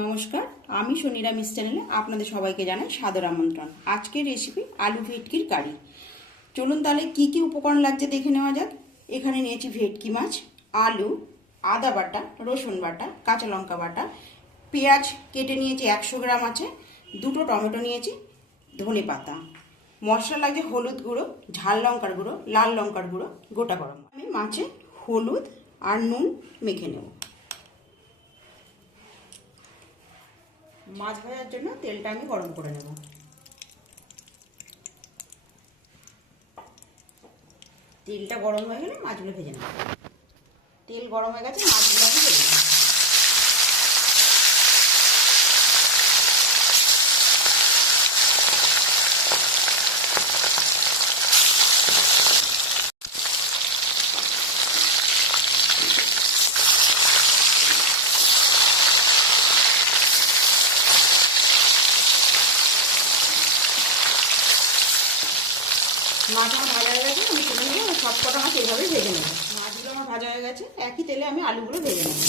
নমস্কার, আমি নিরামিষ চ্যানেলে আপনাদের সবাইকে জানাই সাদর আমন্ত্রণ। আজকের রেসিপি আলু ভেটকির কারি। চলুন তাহলে কি কি উপকরণ লাগছে দেখে নেওয়া যাক। এখানে নিয়েছি ভেটকি মাছ, আলু, আদা বাটা, রসুন বাটা, কাঁচা লঙ্কা বাটা, পেঁয়াজ কেটে নিয়েছি 100 গ্রাম আছে, 2টো টমেটো নিয়েছি, ধনে পাতা। মশলা লাগছে হলুদ গুঁড়ো, ঝাল লঙ্কার গুঁড়ো, লাল লঙ্কার গুঁড়ো, গোটা গরম। আমি মাছে হলুদ আর নুন মেখে নেব। মাছ ভাজার জন্য তেলটা আমি গরম করে নেব। তেলটা গরম হয়ে গেলে মাছগুলো ভেজে নেব। তেল গরম হয়ে গেছে, মাছগুলো আমি ভেজে নেব। মাছ আমার ভাজা হয়ে গেছে, আমি তুলে নেব। সব কটা মাছ এইভাবেই ভেজে নেব। মাছগুলো আমার ভাজা হয়ে গেছে, একই তেলে আমি আলুগুলো ভেজে নেব।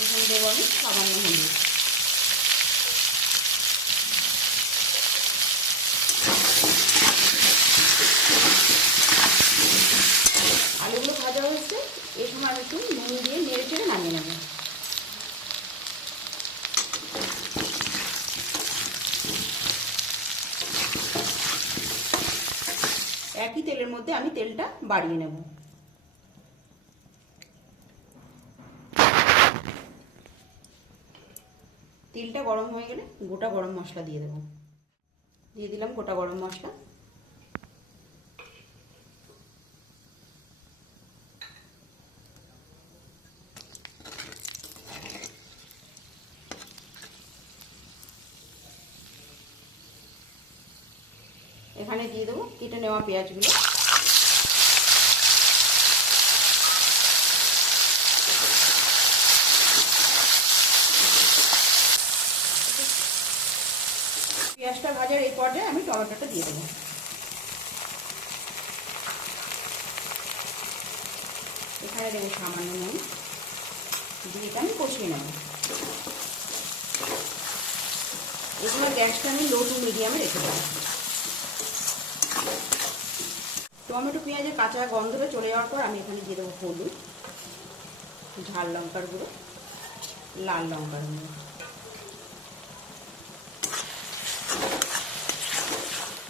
এখানে দেবো আমি সামান্য হলুদ। আলুগুলো ভাজা হচ্ছে, এই সময় আমি একটু নুন দিয়ে নেড়ে চেড়ে নামিয়ে নেব। একই তেলের মধ্যে আমি তেলটা বাড়িয়ে নেব। তেলটা গরম হয়ে গেলে গোটা গরম মশলা দিয়ে দেব। দিয়ে দিলাম গোটা গরম মশলা। এখানে দিয়ে দেবো কেটে নেওয়া পেঁয়াজগুলো। পেঁয়াজটা ভাজার এই পর্যায়ে আমি টমেটোটা দিয়ে দেবো। এখানে দেবো সামান্য নুন, দিয়ে আমি কষিয়ে নেব। এগুলো গ্যাসটা আমি লো টু মিডিয়ামে রেখে দেবো। টমেটো পেঁয়াজের কাঁচা গন্ধটা চলে যাওয়ার পর আমি এখানে দিয়ে দেবো হলুদ, ঝাল লঙ্কার গুঁড়ো, লাল লঙ্কার গুঁড়ো,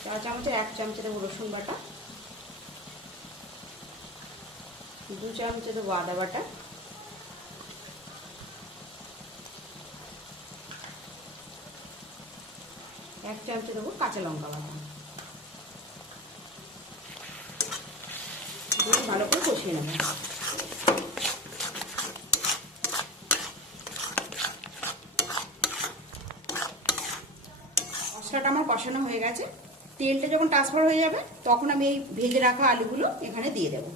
চা চামচে 1 চামচে দেবো রসুন বাটা, 2 চামচে দেবো আদা বাটা, 1 চামচে দেবো কাঁচা লঙ্কা বাটা। দিয়ে ভালো করে কষিয়ে নেব। মশলাটা আমার কষানো হয়ে গেছে। তেলটা যখন ট্রান্সফার হয়ে যাবে তখন আমি এই ভেজে রাখা আলুগুলো এখানে দিয়ে দেব।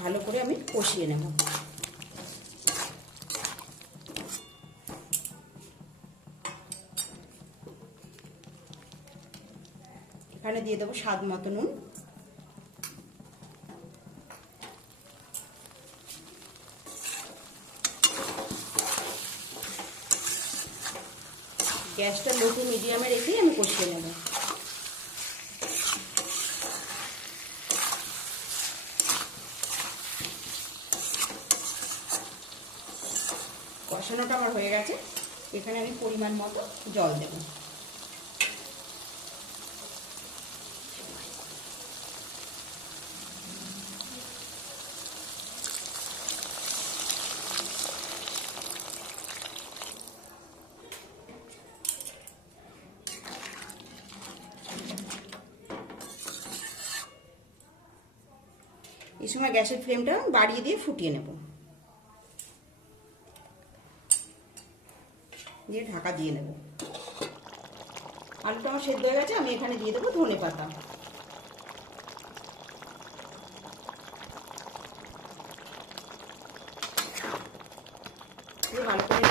ভালো করে আমি কষিয়ে নেব। এখানে দিয়ে দেবো স্বাদ মতো নুন। গ্যাসটা লো টু মিডিয়ামে রেখেই আমি কষিয়ে নেব। কষানোটা আমার হয়ে গেছে, এখানে আমি পরিমাণ মতো জল দেব। এই সময় গ্যাসের ফ্লেমটা বাড়িয়ে দিয়ে ফুটিয়ে নেব। দিয়ে ঢাকা দিয়ে নেব। আলুটা আমার সেদ্ধ হয়ে গেছে, আমি এখানে দিয়ে দেবো ধনেপাতা। ভালো করে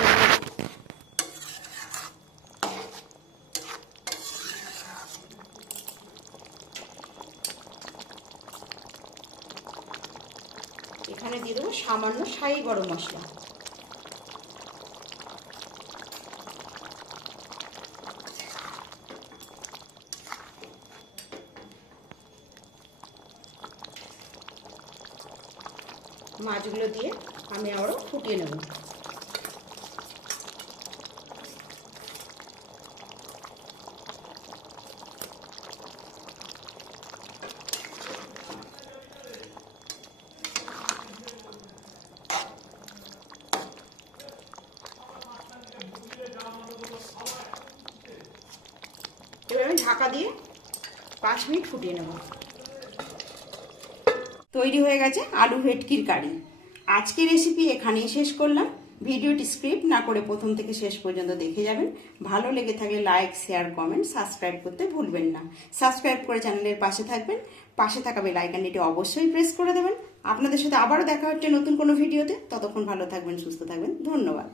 এখানে দিয়ে দেবো সামান্য শাহি গরম মশলা। মাছগুলো দিয়ে আমি আবারও ফুটিয়ে নেব। এবার আমি ঢাকা দিয়ে 5 মিনিট ফুটিয়ে নেব। তৈরি হয়ে গেছে আলু ভেটকির কারি। আজকের রেসিপি এখানেই শেষ করলাম। ভিডিওটি স্ক্রিপ্ট না করে প্রথম থেকে শেষ পর্যন্ত দেখে যাবেন। ভালো লেগে থাকলে লাইক, শেয়ার, কমেন্ট, সাবস্ক্রাইব করতে ভুলবেন না। সাবস্ক্রাইব করে চ্যানেলের পাশে থাকবেন। পাশে থাকা বেল আইকনটি অবশ্যই প্রেস করে দেবেন। আপনাদের সাথে আবারও দেখা হচ্ছে নতুন কোনো ভিডিওতে। ততক্ষণ ভালো থাকবেন, সুস্থ থাকবেন। ধন্যবাদ।